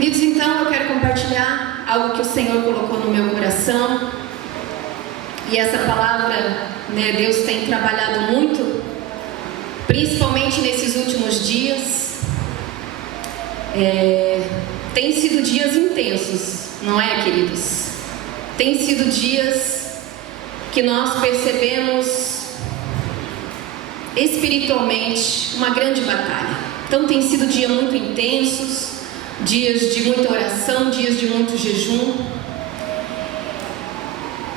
Queridos, então eu quero compartilhar algo que o Senhor colocou no meu coração. E essa palavra, Deus tem trabalhado muito, principalmente nesses últimos dias. Tem sido dias intensos, não é, queridos? Tem sido dias que nós percebemos espiritualmente uma grande batalha. Então tem sido dias muito intensos, dias de muita oração, dias de muito jejum.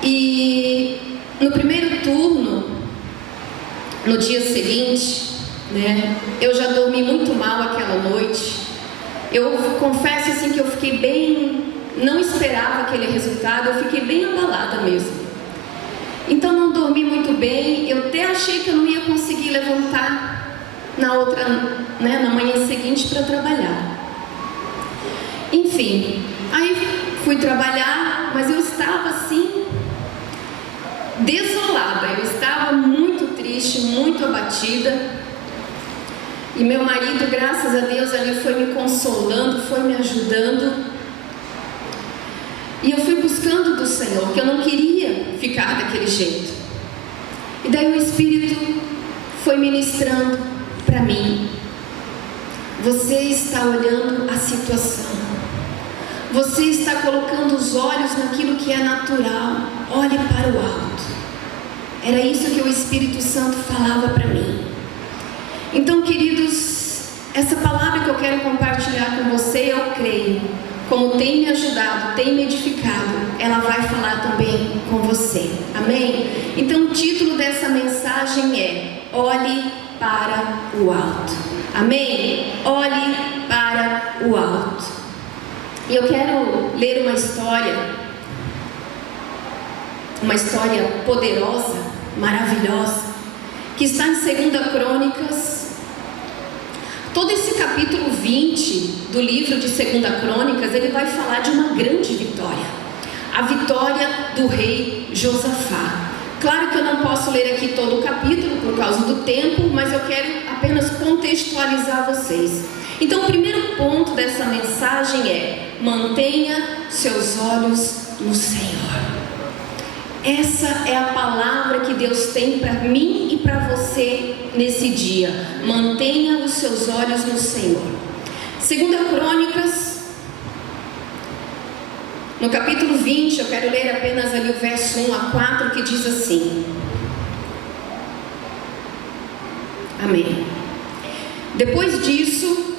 E no primeiro turno, no dia seguinte, eu já dormi muito mal aquela noite. Eu confesso assim que eu fiquei bem, não esperava aquele resultado, eu fiquei bem abalada mesmo. Então não dormi muito bem, eu até achei que eu não ia conseguir levantar na manhã seguinte para trabalhar. Enfim, aí fui trabalhar, mas eu estava assim, desolada, eu estava muito triste, muito abatida. E meu marido, graças a Deus, ali foi me consolando, foi me ajudando. E eu fui buscando do Senhor, que eu não queria ficar daquele jeito. E daí o Espírito foi ministrando para mim. Você está olhando a situação. Você está colocando os olhos naquilo que é natural. Olhe para o alto. Era isso que o Espírito Santo falava para mim. Então, queridos, essa palavra que eu quero compartilhar com você, eu creio, como tem me ajudado, tem me edificado, ela vai falar também com você. Amém? Então, o título dessa mensagem é: olhe para o alto. Amém? Olhe para o alto. E eu quero ler uma história poderosa, maravilhosa, que está em 2 Crônicas. Todo esse capítulo 20 do livro de 2 Crônicas, ele vai falar de uma grande vitória. A vitória do rei Josafá. Claro que eu não posso ler aqui todo o capítulo por causa do tempo, mas eu quero apenas contextualizar vocês. Então o primeiro ponto dessa mensagem é: mantenha seus olhos no Senhor. Essa é a palavra que Deus tem para mim e para você nesse dia. Mantenha os seus olhos no Senhor. 2 Crônicas, no capítulo 20, eu quero ler apenas ali o verso 1 a 4, que diz assim. Amém. Depois disso,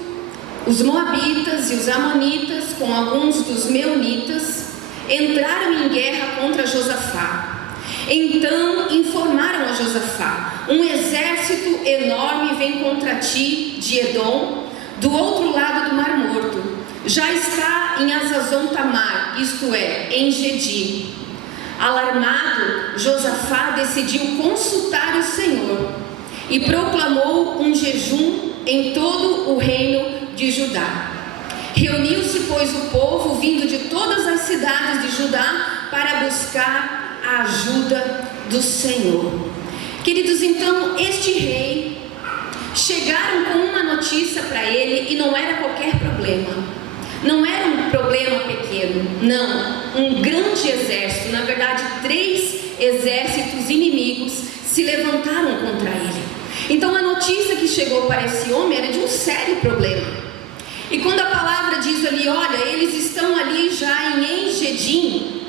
os moabitas e os amonitas, com alguns dos meunitas, entraram em guerra contra Josafá. Então informaram a Josafá: um exército enorme vem contra ti de Edom, do outro lado do Mar Morto. Já está em Hazazon Tamar, isto é, em Gedi. Alarmado, Josafá decidiu consultar o Senhor e proclamou um jejum em todo o reino de Judá. Reuniu-se, pois, o povo vindo de todas as cidades de Judá para buscar a ajuda do Senhor. Queridos, então este rei, chegaram com uma notícia para ele, e não era qualquer problema. Não era um problema pequeno, não, um grande exército, na verdade 3 exércitos inimigos se levantaram contra ele. Então a notícia que chegou para esse homem era de um sério problema. E quando a palavra diz ali, olha, eles estão ali já em Engedim,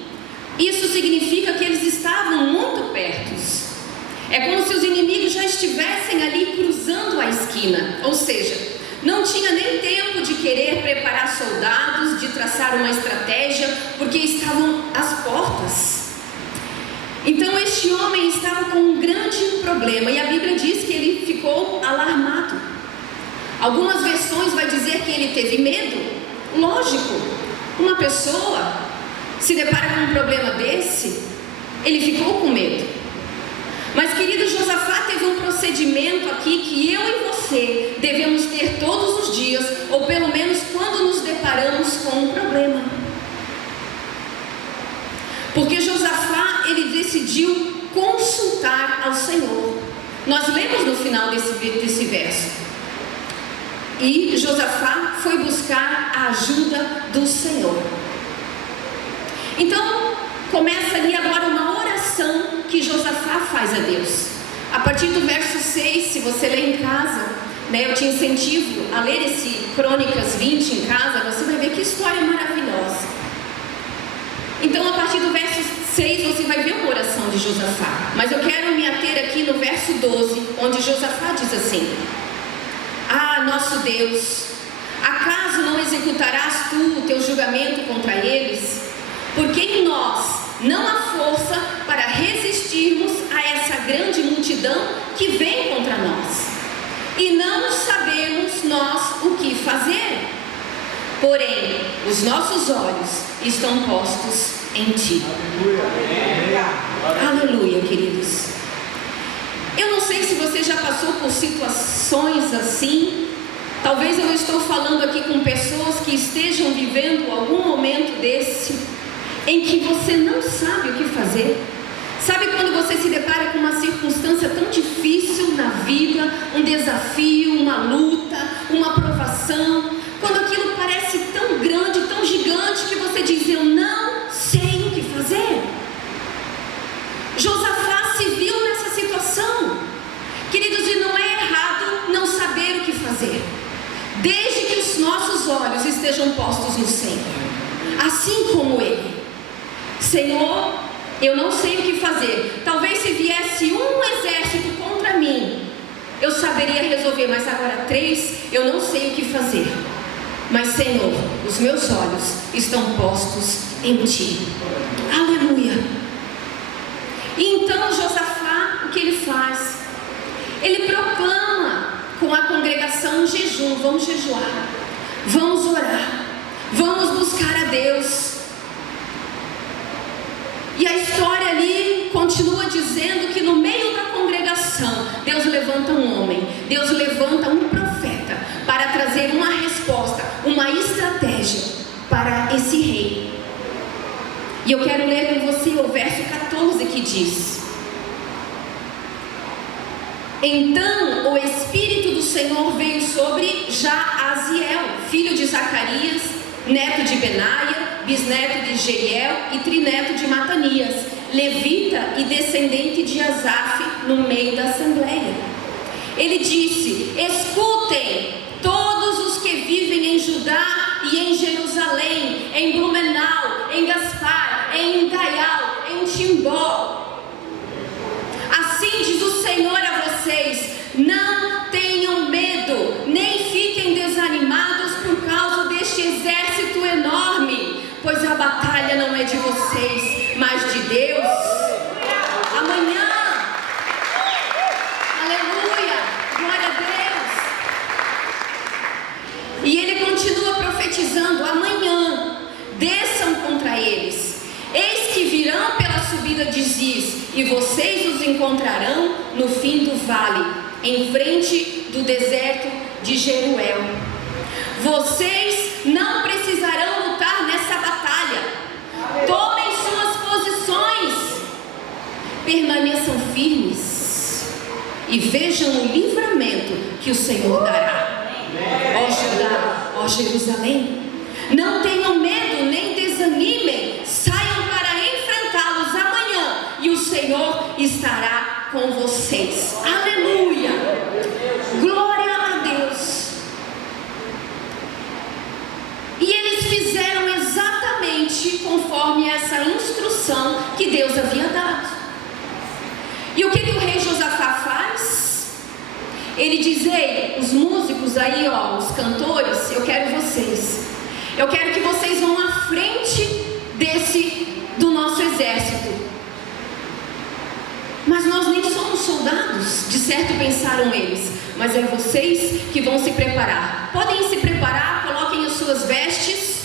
isso significa que eles estavam muito perto. É como se os inimigos já estivessem ali cruzando a esquina, ou seja, não tinha nem tempo de querer preparar soldados, de traçar uma estratégia, porque estavam às portas. Então este homem estava com um grande problema, e a Bíblia diz que ele ficou alarmado. Algumas versões vai dizer que ele teve medo. Lógico, uma pessoa se depara com um problema desse, ele ficou com medo. Mas, querido, Josafá teve um procedimento aqui que eu e você devemos ter todos os dias, ou pelo menos quando nos deparamos com um problema. Porque Josafá, ele decidiu consultar ao Senhor. Nós lemos no final desse verso. E Josafá foi buscar a ajuda do Senhor. Então, começa ali agora uma oração que Josafá faz a Deus. A partir do verso 6, se você ler em casa, né, eu te incentivo a ler esse Crônicas 20 em casa, você vai ver que história maravilhosa. Então, a partir do verso 6, você vai ver uma oração de Josafá. Mas eu quero me ater aqui no verso 12, onde Josafá diz assim: Ah, nosso Deus, acaso não executarás tu o teu julgamento contra eles? Porque em nós não há força para resistirmos a essa grande multidão que vem contra nós, e não sabemos nós o que fazer. Porém, os nossos olhos estão postos em ti. Aleluia. Aleluia, queridos. Eu não sei se você já passou por situações assim. Talvez eu estou falando aqui com pessoas que estejam vivendo algum momento desse, em que você não sabe o que fazer. Sabe quando você se depara com uma circunstância tão difícil na vida, um desafio, uma luta, uma provação, quando aquilo parece tão grande, tão gigante, que você diz: eu não sei o que fazer. Josafá se viu nessa situação. Queridos, e não é errado não saber o que fazer, desde que os nossos olhos estejam postos no Senhor, assim como Ele. Senhor, eu não sei o que fazer. Talvez se viesse um exército contra mim, eu saberia resolver, mas agora 3, eu não sei o que fazer. Mas Senhor, os meus olhos estão postos em Ti. Aleluia. E então Josafá, o que ele faz? Ele proclama com a congregação um jejum. Vamos jejuar, vamos orar, vamos buscar a Deus. E a história ali continua dizendo que no meio da congregação, Deus levanta um homem, Deus levanta um profeta para trazer uma resposta, uma estratégia para esse rei. E eu quero ler com você o verso 14 que diz: Então o Espírito do Senhor veio sobre Jaaziel, filho de Zacarias, neto de Benaia, bisneto de Jeiel e trineto de Matanias, levita e descendente de Asaf, no meio da assembleia. Ele disse: Escutem todos os que vivem em Judá e em Jerusalém, em Blumenau, em Gaspar, em Indaial, em Timbó. Assim diz o Senhor a vocês: não tenham medo, nem fiquem desanimados por causa deste exército enorme, pois a batalha não é de vocês, mas de Deus. Amanhã, aleluia, glória a Deus. E ele continua profetizando: amanhã desçam contra eles, eis que virão pela subida de Ziz, e vocês os encontrarão no fim do vale, em frente do deserto de Jeruel. Vocês não precisarão lutar nessa batalha. Tomem suas posições, permaneçam firmes e vejam o livramento que o Senhor dará. Ó Judá, ó Jerusalém, não tenham medo nem desanimem, saiam para enfrentá-los amanhã e o Senhor estará com vocês. Aleluia, glória a Deus. E eles fizeram exatamente conforme essa instrução que Deus havia dado. E o que o rei Josafá faz? Ele diz: ei, os músicos aí, ó, os cantores, eu quero vocês. Eu quero que vocês vão à frente do nosso exército. Mas nós nem somos soldados, de certo pensaram eles. Mas é vocês que vão se preparar. Podem se preparar, coloquem as suas vestes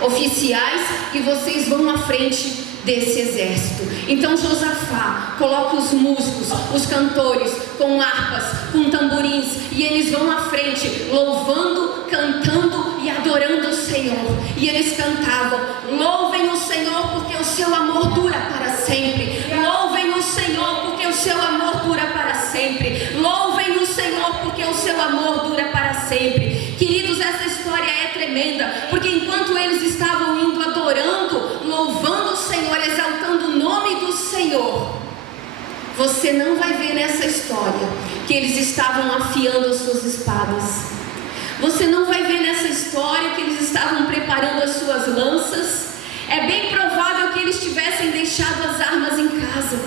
oficiais e vocês vão à frente desse exército. Então Josafá coloca os músicos, os cantores, com harpas, com tamborins, e eles vão à frente, louvando, cantando e adorando o Senhor. E eles cantavam: louvem o Senhor porque o seu amor dura para sempre. Louvem o Senhor porque o seu amor dura para sempre. Louvem o Senhor porque o o seu amor dura para sempre. Queridos, essa história é tremenda, porque enquanto eles estavam indo adorando, louvando o Senhor, exaltando o nome do Senhor, você não vai ver nessa história que eles estavam afiando as suas espadas. Você não vai ver nessa história que eles estavam preparando as suas lanças. É bem provável que eles tivessem deixado as armas em casa,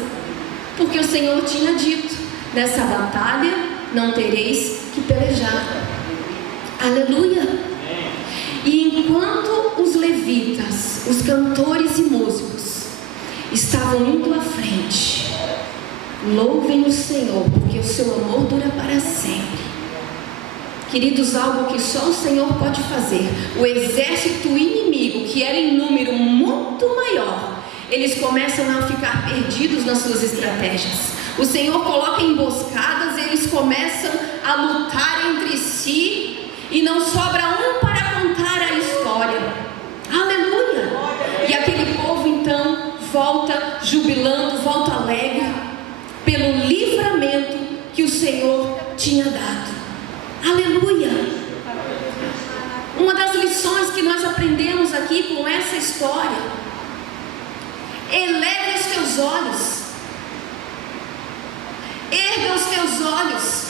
porque o Senhor tinha dito: nessa batalha não tereis que pelejar. Aleluia! E enquanto os levitas, os cantores e músicos estavam indo à frente, louvem o Senhor, porque o seu amor dura para sempre. Queridos, algo que só o Senhor pode fazer. O exército inimigo, que era em número muito maior, eles começam a ficar perdidos nas suas estratégias. O Senhor coloca emboscadas, eles começam a lutar entre si, e não sobra um para contar a história. Aleluia! E aquele povo então volta jubilando, volta alegre, pelo livramento que o Senhor tinha dado. Aleluia! Uma das lições que nós aprendemos aqui com essa história: eleve os teus olhos, erga os teus olhos,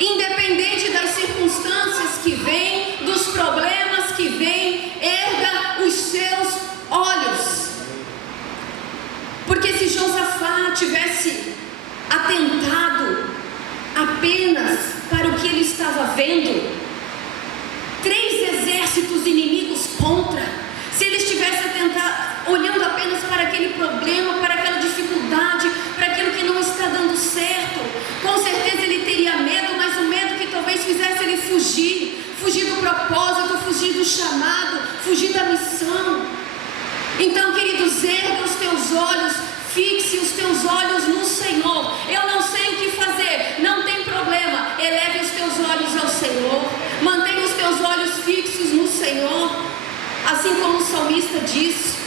independente das circunstâncias que vêm, dos problemas que vêm, erga os seus olhos. Porque se Josafá tivesse atentado apenas para o que ele estava vendo, 3 exércitos inimigos contra, se ele estivesse olhando apenas para aquele problema, para aquela dificuldade, para aquilo que não está dando certo, com certeza ele teria medo, mas o medo que talvez fizesse ele fugir do propósito, fugir do chamado, fugir da missão. Então, queridos, erga os teus olhos, fixe os teus olhos no Senhor. Eu não sei o que fazer, não tem problema, eleve os teus olhos ao Senhor, mantenha os teus olhos fixos no Senhor, assim como o salmista disse: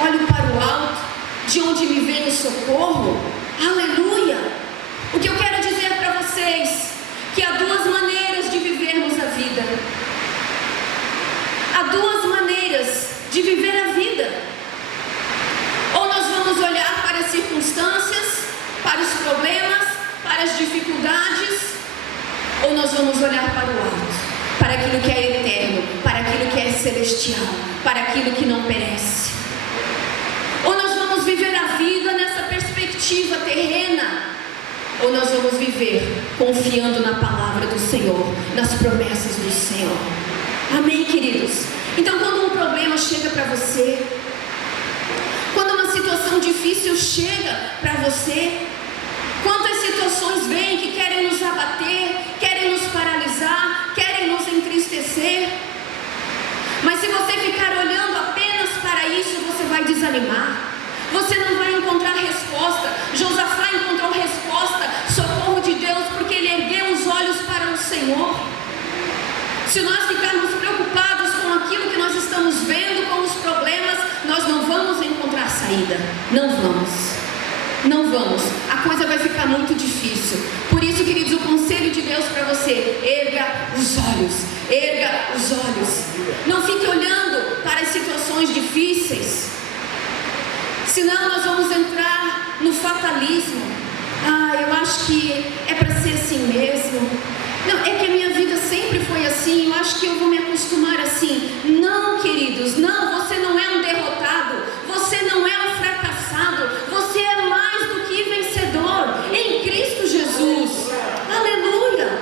olho para o alto, de onde me vem o socorro. Aleluia! O que eu quero dizer para vocês, que há 2 maneiras de vivermos a vida. Há 2 maneiras de viver a vida. Ou nós vamos olhar para as circunstâncias, para os problemas, para as dificuldades, ou nós vamos olhar para o alto, para aquilo que é eterno, para aquilo que é celestial, para aquilo que não perece. Ou nós vamos viver a vida nessa perspectiva terrena, ou nós vamos viver confiando na palavra do Senhor, nas promessas do Senhor. Amém, queridos? Então, quando um problema chega para você, quando uma situação difícil chega para você, quantas situações vêm que querem nos abater, querem nos paralisar, querem nos entristecer, mas se você ficar olhando apenas para isso, você vai desanimar, você não vai encontrar resposta. Josafá encontrou resposta, socorro de Deus, porque ele ergueu os olhos para o Senhor. Se nós ficarmos preocupados com aquilo que nós estamos vendo, com os problemas, nós não vamos encontrar saída. Não vamos. A coisa vai ficar muito difícil. Por isso, queridos, o conselho de Deus para você: erga os olhos. Erga os olhos. Não fique olhando para as situações difíceis, senão nós vamos entrar no fatalismo. Eu acho que é para ser assim mesmo. Não, é que a minha vida sempre foi assim, eu acho que eu vou me acostumar assim. Não, queridos, não, você não é um derrotado, você não é um fracassado, você é mais do que vencedor em Cristo Jesus. Aleluia!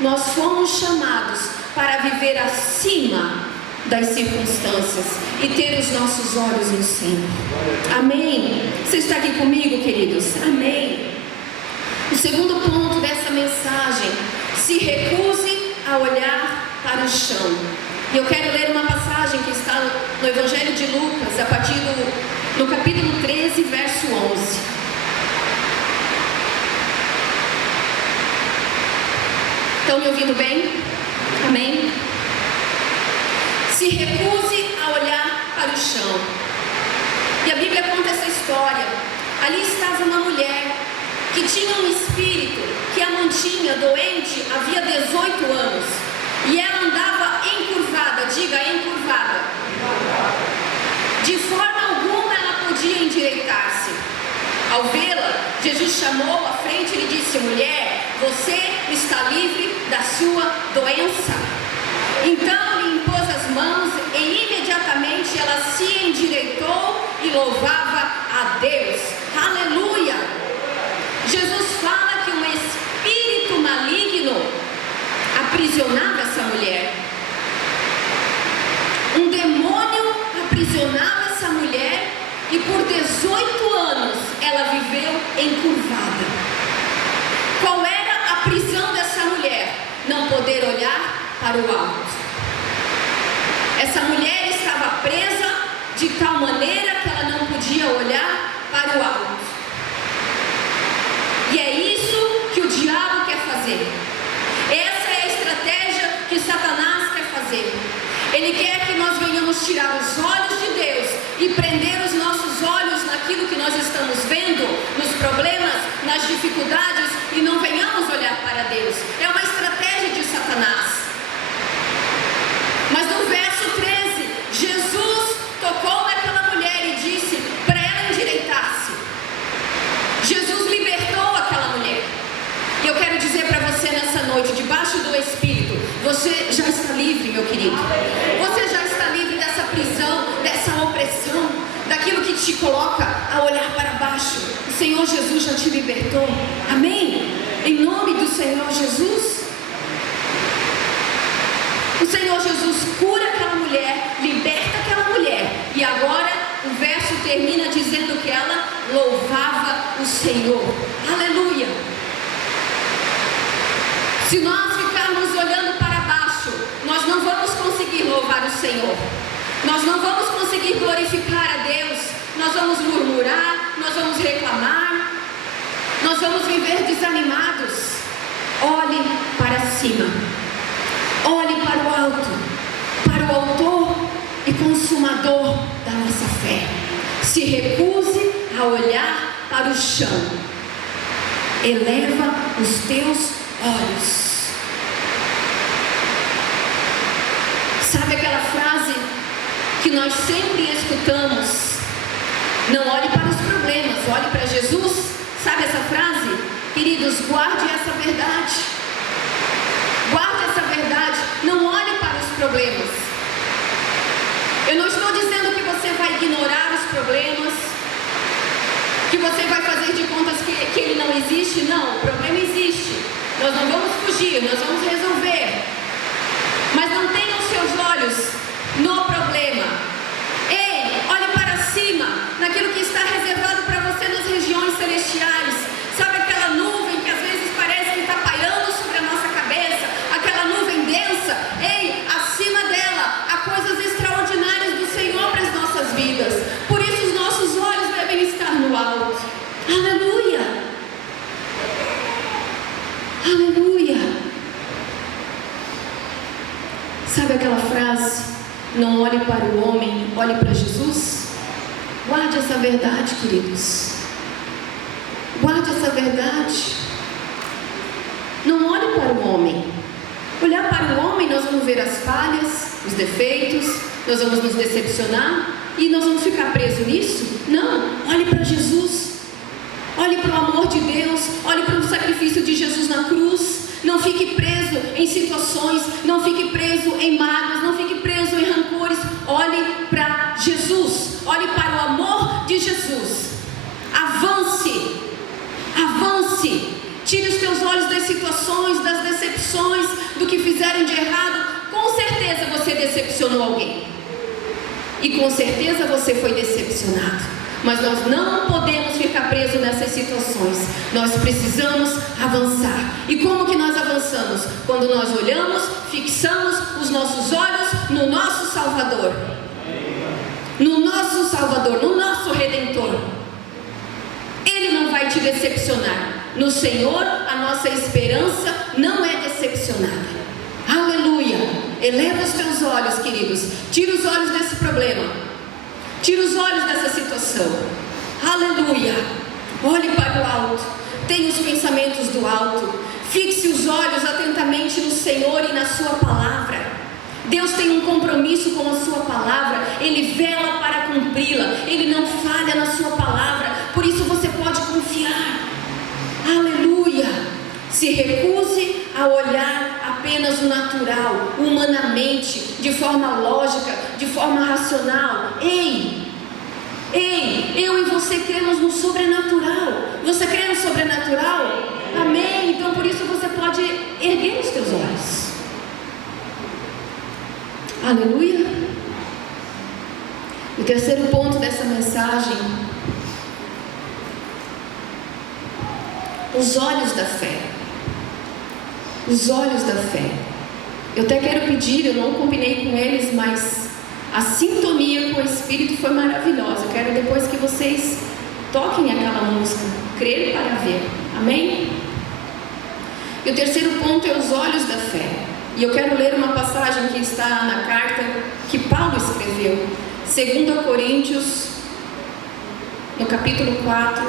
Nós fomos chamados para viver acima das circunstâncias e ter os nossos olhos no Senhor. Amém? Você está aqui comigo, queridos? Amém? O segundo ponto dessa mensagem: se recuse a olhar para o chão. E eu quero ler uma passagem que está no Evangelho de Lucas, a partir do capítulo 13, verso 11. Estão me ouvindo bem? Amém? Se recuse a olhar para o chão. E a Bíblia conta essa história. Ali estava uma mulher que tinha um espírito que a mantinha doente havia 18 anos. E ela andava encurvada, diga encurvada. De forma alguma ela podia endireitar-se. Ao vê-la, Jesus chamou à frente e lhe disse: mulher, você está livre da sua doença. Então lhe impôs as mãos e imediatamente ela se endireitou e louvava a Deus. Aleluia! Jesus fala que um espírito maligno aprisionava essa mulher. Um demônio aprisionava essa mulher e por 18 anos ela viveu encurvada. Qual era a prisão dessa mulher? Não poder olhar para o alto. Essa mulher estava presa de tal maneira que ela não podia olhar para o alto. E é isso que o diabo quer fazer. Essa é a estratégia que Satanás quer fazer. Ele quer que nós venhamos tirar os olhos de Deus e prender os nossos olhos naquilo que nós estamos vendo, nos problemas, nas dificuldades, e não venhamos olhar para Deus. É uma estratégia de Satanás. Mas no verso 13, Jesus tocou naquela mulher e disse para ela endireitar-se. Jesus libertou aquela mulher. E eu quero dizer para você nessa noite, debaixo do Espírito, você já está livre, meu querido. Você já está livre dessa prisão, dessa opressão, daquilo que te coloca a olhar para baixo. O Senhor Jesus já te libertou. Amém? Em nome do Senhor Jesus. O Senhor Jesus cura aquela mulher, liberta aquela mulher. E agora o verso termina dizendo que ela louvava o Senhor. Aleluia! Se nós ficarmos olhando para baixo, nós não vamos conseguir louvar o Senhor. Nós não vamos conseguir glorificar a Deus. Nós vamos murmurar, nós vamos reclamar, nós vamos viver desanimados. Olhe para cima. Olhe para o alto, para o autor e consumador da nossa fé. Se recuse a olhar para o chão. Eleva os teus olhos. Sabe aquela frase que nós sempre escutamos? Não olhe para os problemas, olhe para Jesus. Sabe essa frase? Queridos, guarde essa verdade. Guarde essa verdade. Não olhe para os problemas. Eu não estou dizendo que você vai ignorar os problemas, que você vai fazer de contas que ele não existe. Não, o problema existe. Nós não vamos fugir, nós vamos resolver. Mas não tenha os seus olhos no problema. Ei, olhe para cima, naquilo que está reservado para você nas regiões celestiais. Sabe aquela nuvem que às vezes parece que está pairando sobre a nossa cabeça? Aquela nuvem densa? Ei, acima dela há coisas extraordinárias do Senhor para as nossas vidas. Por isso os nossos olhos devem estar no alto. Aleluia! Aleluia! Sabe aquela frase? Não olhe para o homem, olhe para Jesus. Guarde essa verdade, queridos. Guarde essa verdade. Não olhe para o homem. Olhar para o homem, nós vamos ver as falhas, os defeitos, nós vamos nos decepcionar e nós vamos ficar presos nisso? Não, olhe para Jesus. Olhe para o amor de Deus, olhe para o sacrifício de Jesus na cruz. Não fique preso em situações, não fique preso em mágoas, não fique preso em rancores. Olhe para Jesus, olhe para o amor de Jesus. Avance, avance. Tire os teus olhos das situações, das decepções, do que fizeram de errado. Com certeza você decepcionou alguém. E com certeza você foi decepcionado. Mas nós não podemos ficar presos nessas situações. Nós precisamos avançar. E como que nós avançamos? Quando nós olhamos, fixamos os nossos olhos no nosso Salvador. No nosso Salvador, no nosso Redentor. Ele não vai te decepcionar. No Senhor, a nossa esperança não é decepcionada. Aleluia! Eleva os teus olhos, queridos. Tira os olhos desse problema. Tira os olhos dessa situação. Aleluia. Olhe para o alto, tenha os pensamentos do alto, fixe os olhos atentamente no Senhor e na sua palavra. Deus tem um compromisso com a sua palavra, Ele vela para cumpri-la, Ele não falha na sua palavra, por isso você pode confiar. Aleluia! Se recuse a olhar apenas o natural, humanamente, de forma lógica, de forma racional. Ei, eu e você cremos no sobrenatural. Você crê no sobrenatural? Amém? Então por isso você pode erguer os teus olhos. Aleluia. O terceiro ponto dessa mensagem: os olhos da fé. Os olhos da fé. Eu até quero pedir, eu não combinei com eles, mas a sintonia com o Espírito foi maravilhosa. Eu quero depois que vocês toquem aquela música, crer para ver. Amém? E o terceiro ponto é os olhos da fé. E eu quero ler uma passagem que está na carta que Paulo escreveu, 2 Coríntios, no capítulo 4.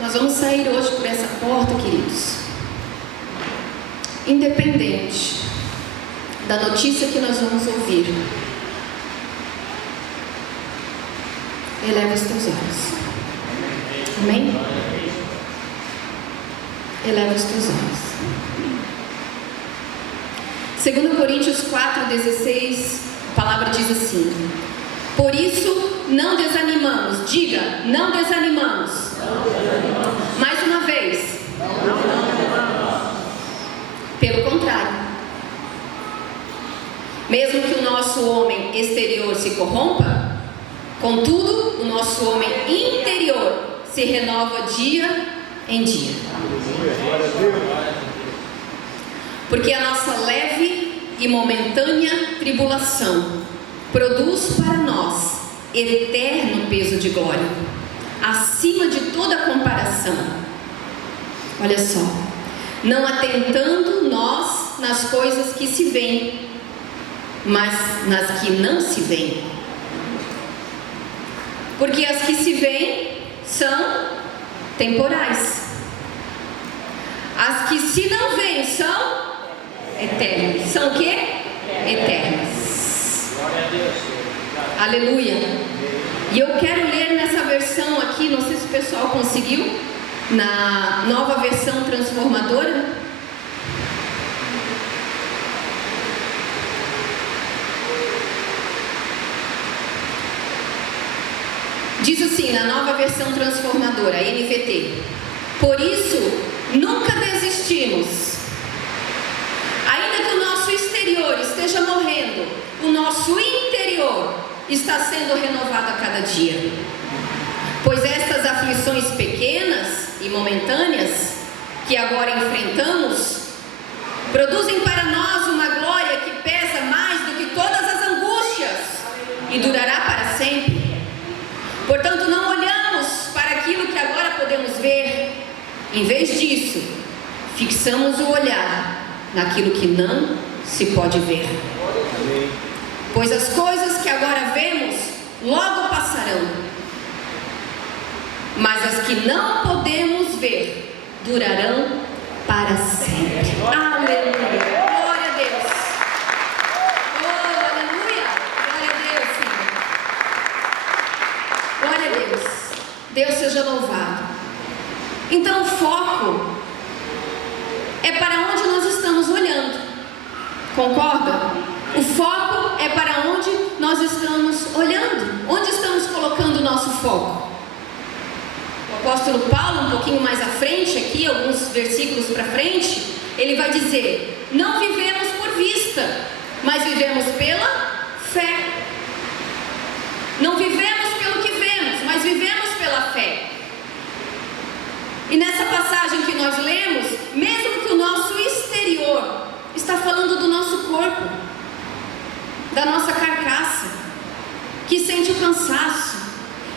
Nós vamos sair hoje por essa porta, queridos. Independente da notícia que nós vamos ouvir, eleva os teus olhos. Amém? Eleva os teus olhos. 2 Coríntios 4,16, a palavra diz assim: por isso não desanimamos. Diga, não desanimamos. Mais uma vez. Pelo contrário, mesmo que o nosso homem exterior se corrompa, contudo, o nosso homem interior se renova dia em dia. Porque a nossa leve e momentânea tribulação produz para nós eterno peso de glória, acima de toda comparação. Olha só, não atentando nós nas coisas que se veem, mas nas que não se veem. Porque as que se veem são temporais, as que se não veem são eternas. São o quê? Eternas. Glória a Deus. Aleluia. E eu quero ler nessa versão aqui, não sei se o pessoal conseguiu, na nova versão transformadora. Diz assim, na nova versão transformadora, NVT: por isso, nunca desistimos. Ainda que o nosso exterior esteja morrendo, o nosso interior está sendo renovado a cada dia. Pois estas aflições pequenas e momentâneas que agora enfrentamos produzem para nós uma glória que pesa mais do que todas as angústias e durará para sempre. Portanto, não olhamos para aquilo que agora podemos ver. Em vez disso, fixamos o olhar naquilo que não se pode ver. Pois as coisas que agora vemos logo passarão, mas as que não podemos ver durarão para sempre. Aleluia! Glória a Deus! Oh, aleluia! Glória a Deus, Senhor! Glória a Deus! Deus seja louvado. Então o foco é para onde nós estamos olhando. Concorda? O foco é para onde nós estamos olhando. Onde estamos colocando o nosso foco? O apóstolo Paulo, um pouquinho mais à frente aqui, alguns versículos para frente, ele vai dizer: não vivemos por vista, mas vivemos pela fé. Não vivemos pelo que vemos, mas vivemos pela fé. E nessa passagem que nós lemos, mesmo que o nosso exterior está falando do nosso corpo, da nossa carcaça, que sente o cansaço,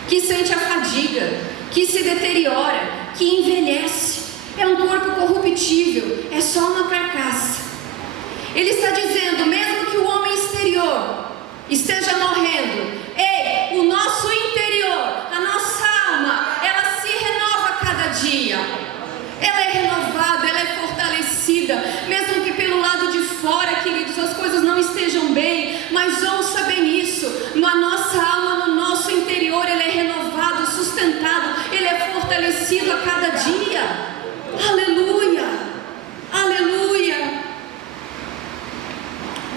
que sente a fadiga, que se deteriora, que envelhece, é um corpo corruptível, é só uma carcaça. Ele está dizendo, mesmo que o homem exterior esteja morrendo, ei, o nosso interior, a nossa alma, ela se renova a cada na nossa alma, no nosso interior, ele é renovado, sustentado, ele é fortalecido a cada dia. Aleluia, aleluia.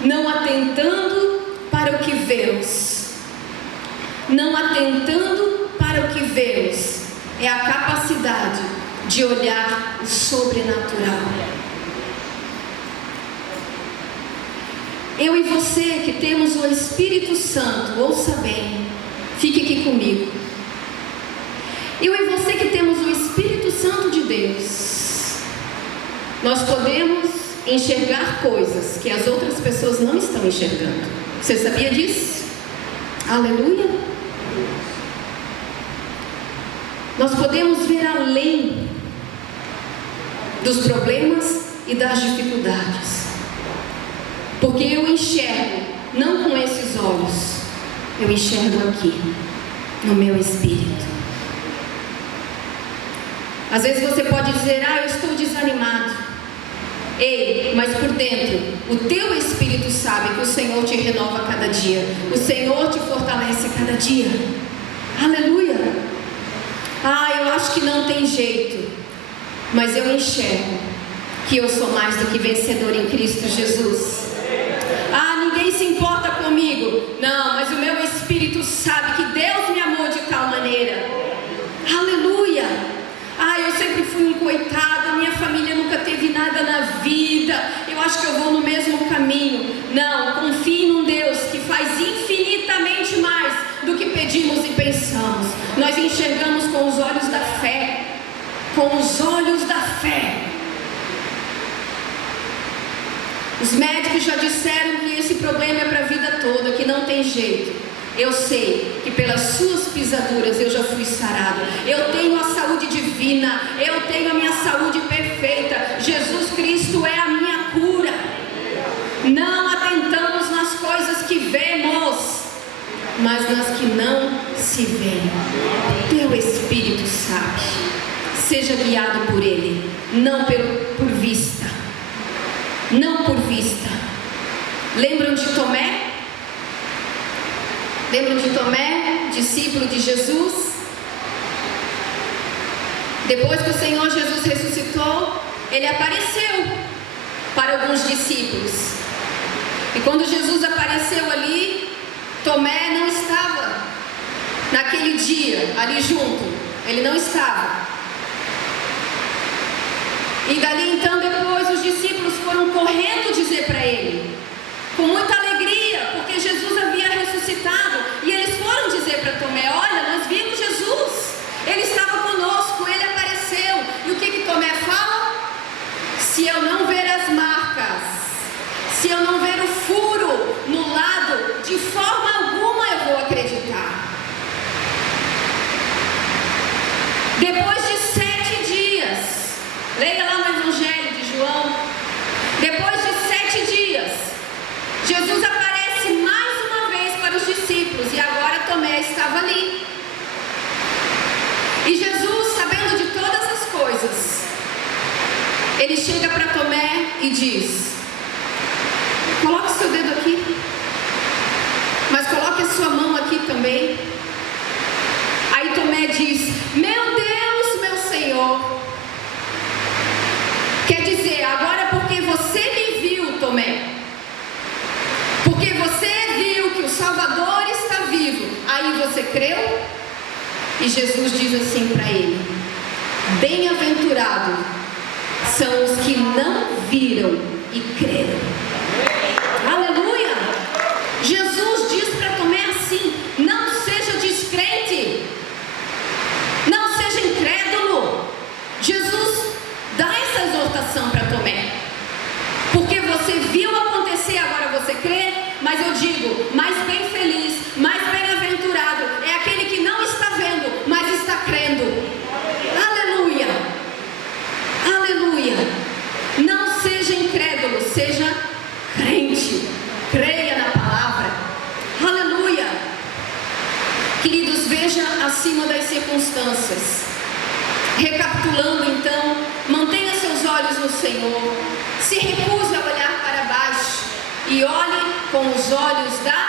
Não atentando para o que vemos, não atentando para o que vemos, é a capacidade de olhar o sobrenatural. Eu e você que temos o Espírito Santo, ouça bem, fique aqui comigo. Eu e você que temos o Espírito Santo de Deus, nós podemos enxergar coisas que as outras pessoas não estão enxergando. Você sabia disso? Aleluia. Nós podemos ver além dos problemas e das dificuldades, porque eu enxergo não com esses olhos, eu enxergo aqui no meu espírito. Às vezes você pode dizer: eu estou desanimado. Ei, mas por dentro, o teu espírito sabe que o Senhor te renova cada dia, o Senhor te fortalece cada dia. Aleluia. Eu acho que não tem jeito, mas eu enxergo que eu sou mais do que vencedor em Cristo Jesus. Ninguém se importa comigo. Não, mas o meu espírito sabe que Deus me amou de tal maneira. Aleluia. Eu sempre fui um coitado, a minha família nunca teve nada na vida, eu acho que eu vou no mesmo caminho. Não, confie num Deus que faz infinitamente mais do que pedimos e pensamos. Nós enxergamos com os olhos da fé, com os olhos da fé. Os médicos já disseram que esse problema é para a vida toda, que não tem jeito. Eu sei que pelas suas pisaduras eu já fui sarado. Eu tenho a saúde divina, eu tenho a minha saúde perfeita. Jesus Cristo é a minha cura. Não atentamos nas coisas que vemos, mas nas que não se veem. Teu Espírito sabe. Seja guiado por Ele, não por vista. Não por vista. Lembram de Tomé? Lembram de Tomé, discípulo de Jesus? Depois que o Senhor Jesus ressuscitou, ele apareceu para alguns discípulos. E quando Jesus apareceu ali, Tomé não estava naquele dia ali junto. Ele não estava. E dali então depois os discípulos foram correndo dizer para ele, com muita alegria, porque Jesus havia ressuscitado. E eles foram dizer para Tomé: olha, nós vimos Jesus, ele estava conosco, ele apareceu. E o que Tomé fala? Se eu não ver as marcas, se eu não ver o furo no lado, de forma alguma eu vou acreditar. Depois de 7 dias, leia lá no Evangelho de João, depois de 7 dias, Jesus aparece mais uma vez para os discípulos, e agora Tomé estava ali. E Jesus, sabendo de todas as coisas, ele chega para Tomé e diz: coloque o seu dedo aqui, mas coloque a sua mão aqui também. Aí Tomé diz: meu Deus, meu Senhor. Quer dizer, agora porque você me viu, Tomé, porque você viu que o Salvador está vivo, aí você creu? E Jesus diz assim para ele: bem-aventurado são os que não viram e creram. Aleluia! Jesus diz para Tomé assim: não seja descrente, não seja incrédulo. Jesus dá essa exortação para Tomé, porque você viu acontecer, agora você crê. Mas eu digo, mais bem feliz, mais bem-aventurado é aquele que não está vendo, mas está crendo. Aleluia, aleluia. Não seja incrédulo, seja crente, creia na palavra. Aleluia. Queridos, veja acima das circunstâncias. Recapitulando então, mantenha seus olhos no Senhor, se recuse a olhar para baixo e olhe com os olhos da